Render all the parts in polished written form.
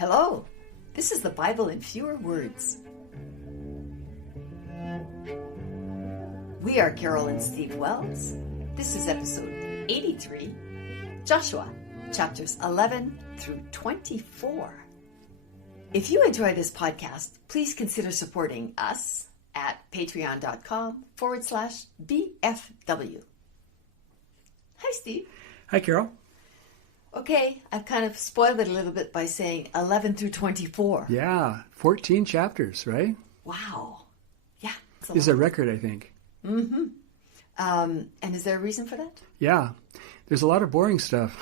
Hello, this is the Bible in fewer words. We are Carol and Steve Wells. This is episode 83, Joshua, chapters 11 through 24. If you enjoy this podcast, please consider supporting us at patreon.com/BFW. Hi, Steve. Hi, Carol. Okay, I've kind of spoiled it a little bit by saying 11 through 24. Yeah, 14 chapters, right? Wow. Yeah. This is a record, I think. Mm-hmm. And is there a reason for that? Yeah, there's a lot of boring stuff.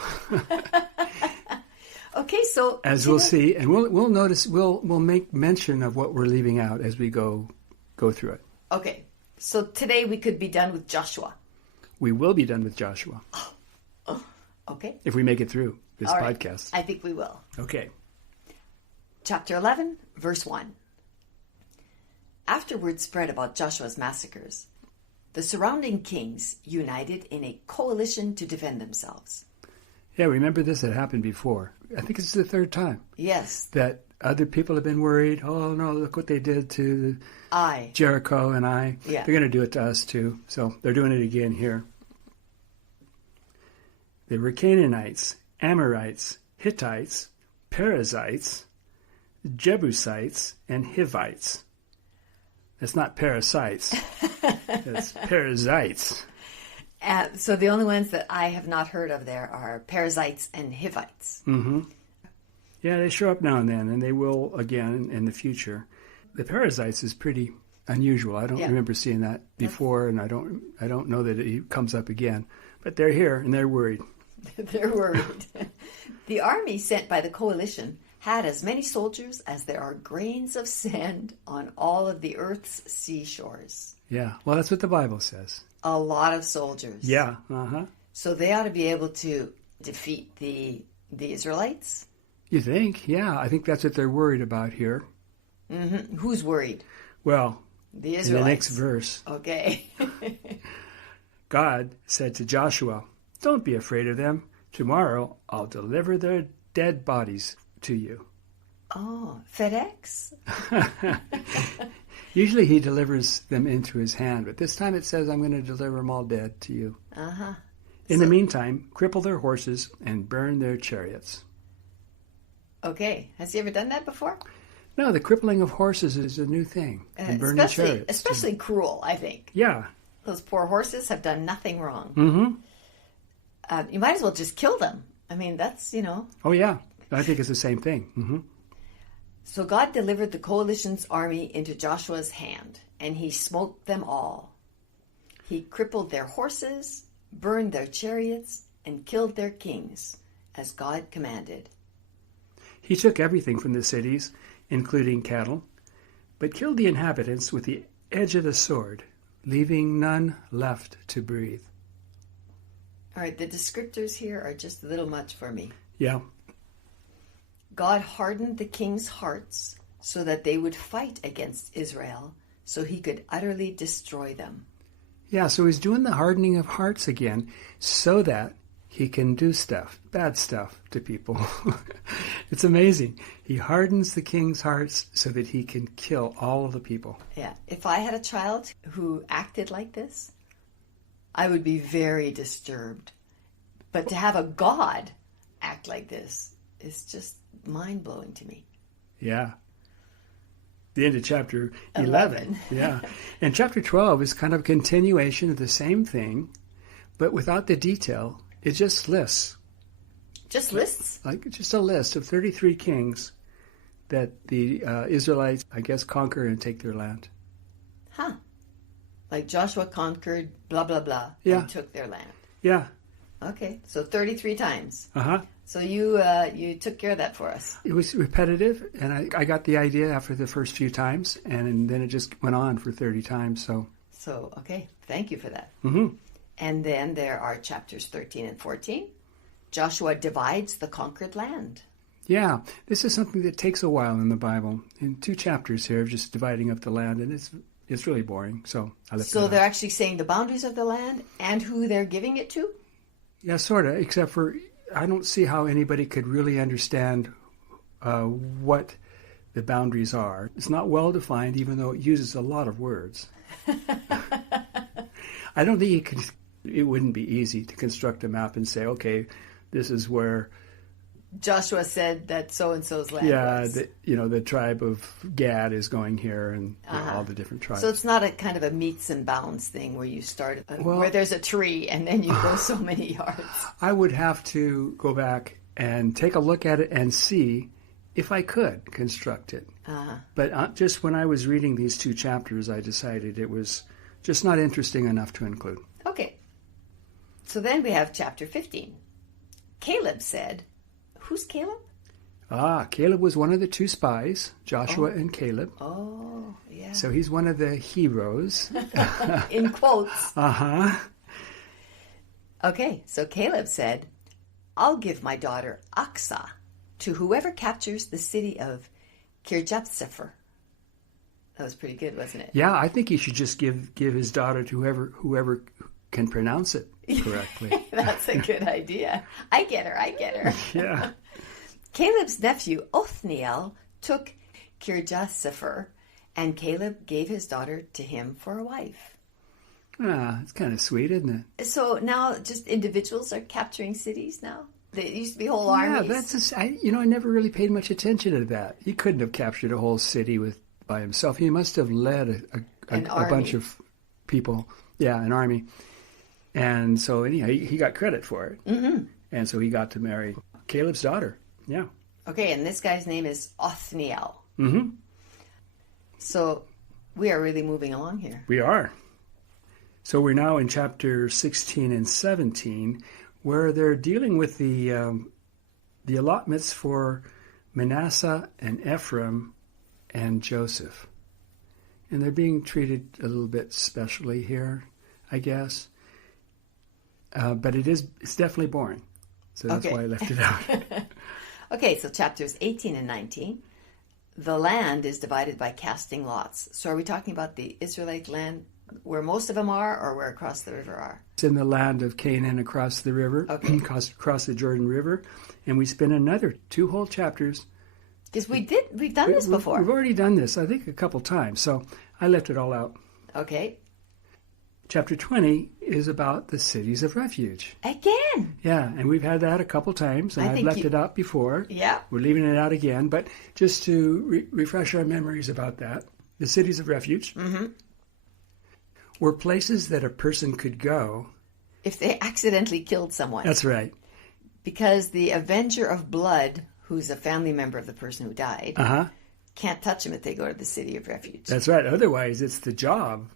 Okay, so as we'll see, and we'll notice, we'll make mention of what we're leaving out as we go through it. Okay, so today we could be done with Joshua. We will be done with Joshua. Okay. If we make it through this podcast. I think we will. Okay. Chapter 11, verse 1. After word spread about Joshua's massacres, the surrounding kings united in a coalition to defend themselves. Yeah, remember this had happened before. I think it's the third time. Yes. That other people have been worried. Oh, no, look what they did to Jericho and Ai. Yeah. They're going to do it to us too. So they're doing it again here. They were Canaanites, Amorites, Hittites, Perizzites, Jebusites, and Hivites. That's not parasites. That's Perizzites. So the only ones that I have not heard of there are Perizzites and Hivites. Mm-hmm. Yeah, they show up now and then, and they will again in the future. The Perizzites is pretty unusual. I don't remember seeing that before, and I don't know that it comes up again. But they're here, and they're worried. They're worried. The army sent by the coalition had as many soldiers as there are grains of sand on all of the earth's seashores. Yeah, well, that's what the Bible says. A lot of soldiers. Yeah, uh-huh. So they ought to be able to defeat the Israelites? You think? Yeah, I think that's what they're worried about here. Mm-hmm. Who's worried? Well, the Israelites. In the next verse. Okay. God said to Joshua, "Don't be afraid of them. Tomorrow I'll deliver their dead bodies to you." Oh, FedEx? Usually he delivers them into his hand, but this time it says, "I'm going to deliver them all dead to you." Uh-huh. In the meantime, cripple their horses and burn their chariots. Okay. Has he ever done that before? No, the crippling of horses is a new thing. And burning chariots. Especially cruel, I think. Yeah. Those poor horses have done nothing wrong. Mm-hmm. You might as well just kill them. I mean, that's, Oh, yeah. I think it's the same thing. Mm-hmm. So God delivered the coalition's army into Joshua's hand, and he smote them all. He crippled their horses, burned their chariots, and killed their kings, as God commanded. He took everything from the cities, including cattle, but killed the inhabitants with the edge of the sword, leaving none left to breathe. All right, the descriptors here are just a little much for me. Yeah. God hardened the king's hearts so that they would fight against Israel, so he could utterly destroy them. Yeah, so he's doing the hardening of hearts again so that he can do stuff, bad stuff to people. It's amazing. He hardens the king's hearts so that he can kill all of the people. Yeah, if I had a child who acted like this, I would be very disturbed. But to have a God act like this is just mind-blowing to me. Yeah. The end of chapter 11. Yeah. And chapter 12 is kind of a continuation of the same thing, but without the detail. It just lists. Just lists? Like just a list of 33 kings that the Israelites, I guess, conquer and take their land. Huh. Like Joshua conquered blah, blah, blah, and took their land. Yeah. Okay, so 33 times. Uh-huh. So you took care of that for us. It was repetitive, and I got the idea after the first few times, and then it just went on for 30 times. So okay, thank you for that. Mm-hmm. And then there are chapters 13 and 14. Joshua divides the conquered land. Yeah, this is something that takes a while in the Bible. In 2 chapters here, just dividing up the land, and it's really boring. So I left it out. So they're actually saying the boundaries of the land and who they're giving it to? Yeah, sort of, except for I don't see how anybody could really understand what the boundaries are. It's not well defined, even though it uses a lot of words. I don't think it wouldn't be easy to construct a map and say, okay, this is where Joshua said that so-and-so's land was. The tribe of Gad is going here, and all the different tribes. So it's not a kind of a meets and bounds thing where you start, where there's a tree and then you go so many yards. I would have to go back and take a look at it and see if I could construct it. But just when I was reading these 2 chapters, I decided it was just not interesting enough to include. Okay. So then we have chapter 15. Caleb said, who's Caleb? Caleb was one of the 2 spies, Joshua and Caleb. Oh, yeah. So he's one of the heroes. In quotes. Uh-huh. Okay, so Caleb said, I'll give my daughter Aksa to whoever captures the city of Kirjath-Sepher. That was pretty good, wasn't it? Yeah, I think he should just give his daughter to whoever can pronounce it correctly. That's a good idea. I get her. Yeah. Caleb's nephew, Othniel, took Kirjath-Sepher, and Caleb gave his daughter to him for a wife. It's kind of sweet, isn't it? So now just individuals are capturing cities now? They used to be whole armies. Yeah, I never really paid much attention to that. He couldn't have captured a whole city by himself. He must have led a bunch of people. Yeah, an army. And so anyhow, he got credit for it. Mm-hmm. And so he got to marry Caleb's daughter. Yeah. Okay, and this guy's name is Othniel. Mm-hmm. So we are really moving along here. We are. So we're now in chapter 16 and 17, where they're dealing with the allotments for Manasseh and Ephraim and Joseph. And they're being treated a little bit specially here, I guess. But it's definitely boring. So that's why I left it out. Okay, so chapters 18 and 19. The land is divided by casting lots. So are we talking about the Israelite land where most of them are, or where across the river are? It's in the land of Canaan across the river, across the Jordan River. And we spent another 2 whole chapters. Because we've done this before. We've already done this, I think, a couple times. So I left it all out. Okay. Chapter 20 is about the cities of refuge. Again? Yeah, and we've had that a couple times, and I've left it out before. Yeah. We're leaving it out again, but just to refresh our memories about that, the cities of refuge were places that a person could go if they accidentally killed someone. That's right. Because the avenger of blood, who's a family member of the person who died, can't touch them if they go to the city of refuge. That's right. Otherwise, it's the job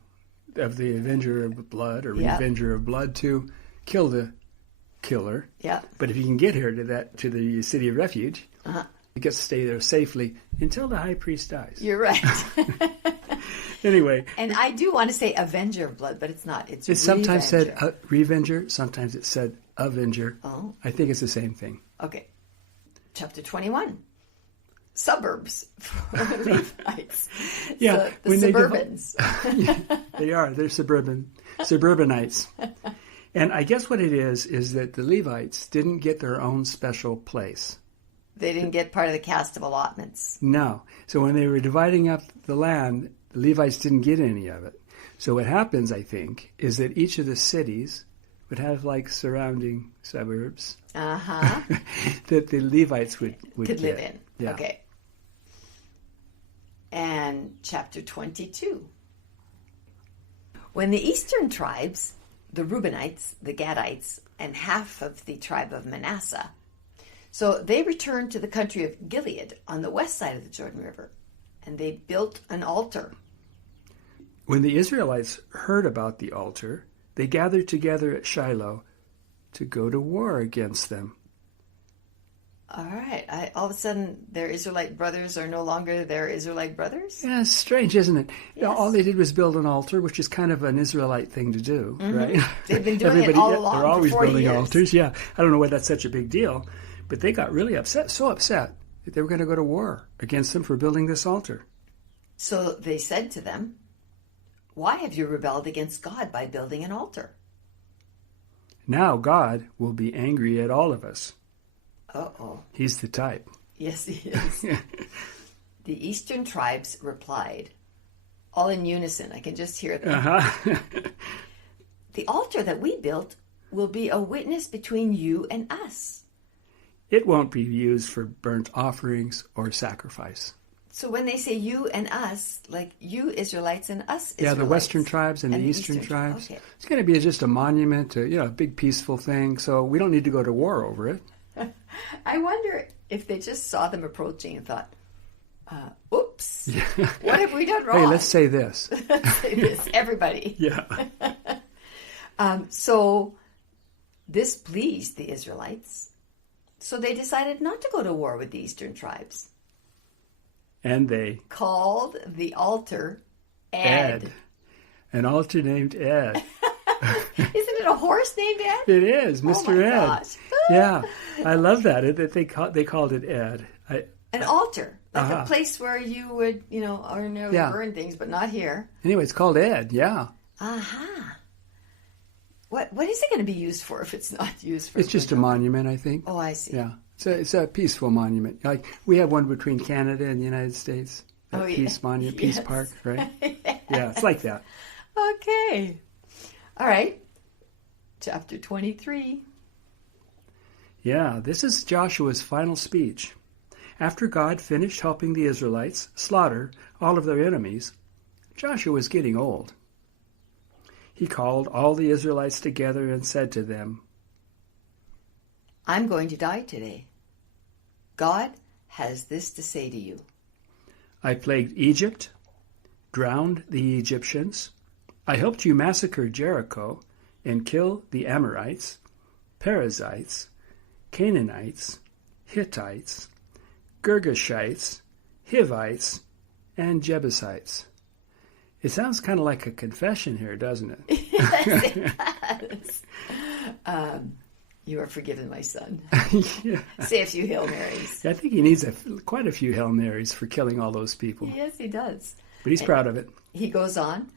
of the avenger of blood or revenger of blood to kill the killer. Yeah. But if you can get here to the city of refuge, you get to stay there safely until the high priest dies. You're right. Anyway. And I do want to say avenger of blood, but it's not. It's sometimes said revenger. Sometimes it's said avenger. Oh. I think it's the same thing. Okay. Chapter 21. Suburbs for Levites. Yeah. So the suburbans. They are. They're suburbanites. And I guess what it is that the Levites didn't get their own special place. They didn't get part of the cast of allotments. No. So when they were dividing up the land, the Levites didn't get any of it. So what happens, I think, is that each of the cities would have like surrounding suburbs that the Levites would could live in. Yeah. Okay. And chapter 22. When the eastern tribes, the Reubenites, the Gadites, and half of the tribe of Manasseh, so they returned to the country of Gilead on the west side of the Jordan River, and they built an altar. When the Israelites heard about the altar, they gathered together at Shiloh to go to war against them. All right. All of a sudden, their Israelite brothers are no longer their Israelite brothers? Yeah, it's strange, isn't it? Yes. All they did was build an altar, which is kind of an Israelite thing to do, right? They've been doing it all along. They're always for 40 building years. altars. Yeah, I don't know why that's such a big deal, but they got really upset, so upset that they were going to go to war against them for building this altar. So they said to them, "Why have you rebelled against God by building an altar?" Now God will be angry at all of us. Uh-oh. He's the type. Yes, he is. The eastern tribes replied, all in unison. I can just hear them. The altar that we built will be a witness between you and us. It won't be used for burnt offerings or sacrifice. So when they say you and us, like you Israelites and us Israelites. Yeah, the western tribes and the eastern tribes. Okay. It's going to be just a monument to, a big peaceful thing. So we don't need to go to war over it. I wonder if they just saw them approaching and thought, oops, what have we done wrong? Hey, let's say this. Let's say this, everybody. Yeah. So this pleased the Israelites. So they decided not to go to war with the eastern tribes. And they called the altar Ed. An altar named Ed. Isn't it a horse named Ed? It is, Mr. Oh my Ed. Gosh. Yeah, I love that. They called it Ed. An altar, like a place where you would, ordinarily burn things, but not here. Anyway, it's called Ed. Yeah. What is it going to be used for if it's not used for? It's just a monument, I think. Oh, I see. Yeah. It's a peaceful monument. Like we have one between Canada and the United States. Peace Monument, Peace Park, right? Yes. Yeah, it's like that. Okay. All right. Chapter 23. Yeah, this is Joshua's final speech. After God finished helping the Israelites slaughter all of their enemies, Joshua was getting old. He called all the Israelites together and said to them, I'm going to die today. God has this to say to you. I plagued Egypt, drowned the Egyptians. I helped you massacre Jericho and kill the Amorites, Perizzites, Canaanites, Hittites, Girgashites, Hivites, and Jebusites. It sounds kind of like a confession here, doesn't it? Yes, it does. You are forgiven, my son. Yeah. Say a few Hail Marys. I think he needs quite a few Hail Marys for killing all those people. Yes, he does. But he's proud of it. He goes on,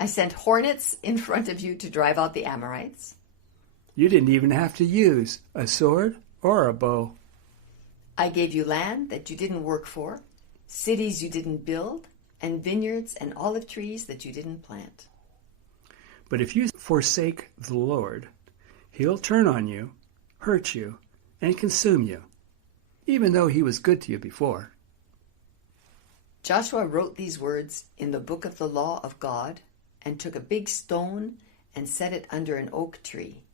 I sent hornets in front of you to drive out the Amorites. You didn't even have to use a sword or a bow. I gave you land that you didn't work for, cities you didn't build, and vineyards and olive trees that you didn't plant. But if you forsake the Lord, he'll turn on you, hurt you, and consume you, even though he was good to you before. Joshua wrote these words in the book of the law of God and took a big stone and set it under an oak tree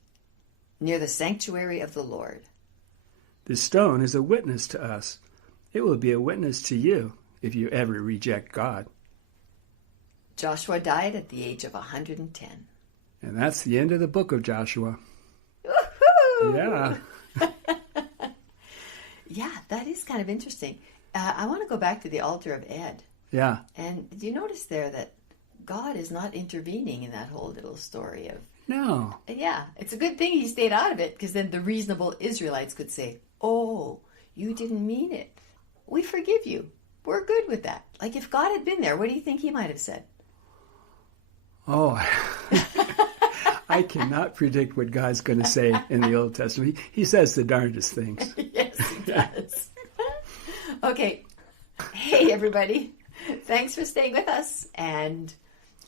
near the sanctuary of the Lord. This stone is a witness to us. It will be a witness to you if you ever reject God. Joshua died at the age of 110. And that's the end of the book of Joshua. Woohoo! Yeah. Yeah, that is kind of interesting. I want to go back to the altar of Ed. Yeah. And do you notice there that God is not intervening in that whole little story of... No. Yeah, it's a good thing he stayed out of it, because then the reasonable Israelites could say, oh, you didn't mean it. We forgive you. We're good with that. Like if God had been there, what do you think he might have said? Oh, I cannot predict what God's going to say in the Old Testament. He says the darndest things. Yes, he does. Okay. Hey, everybody. Thanks for staying with us. And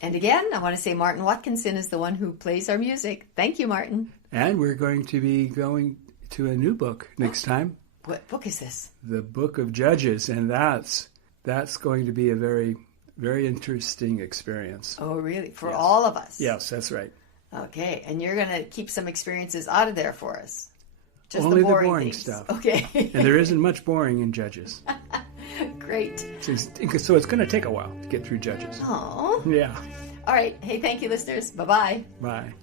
again, I want to say Martin Watkinson is the one who plays our music. Thank you, Martin. And we're going to be going to a new book next time. What book is this? The Book of Judges, and that's going to be a very, very interesting experience. Oh, really? For all of us? Yes, that's right. Okay, and you're going to keep some experiences out of there for us. Just Only the boring things. Stuff. Okay. And there isn't much boring in Judges. Great. So it's going to take a while to get through Judges. Oh. Yeah. All right. Hey, thank you, listeners. Bye-bye. Bye.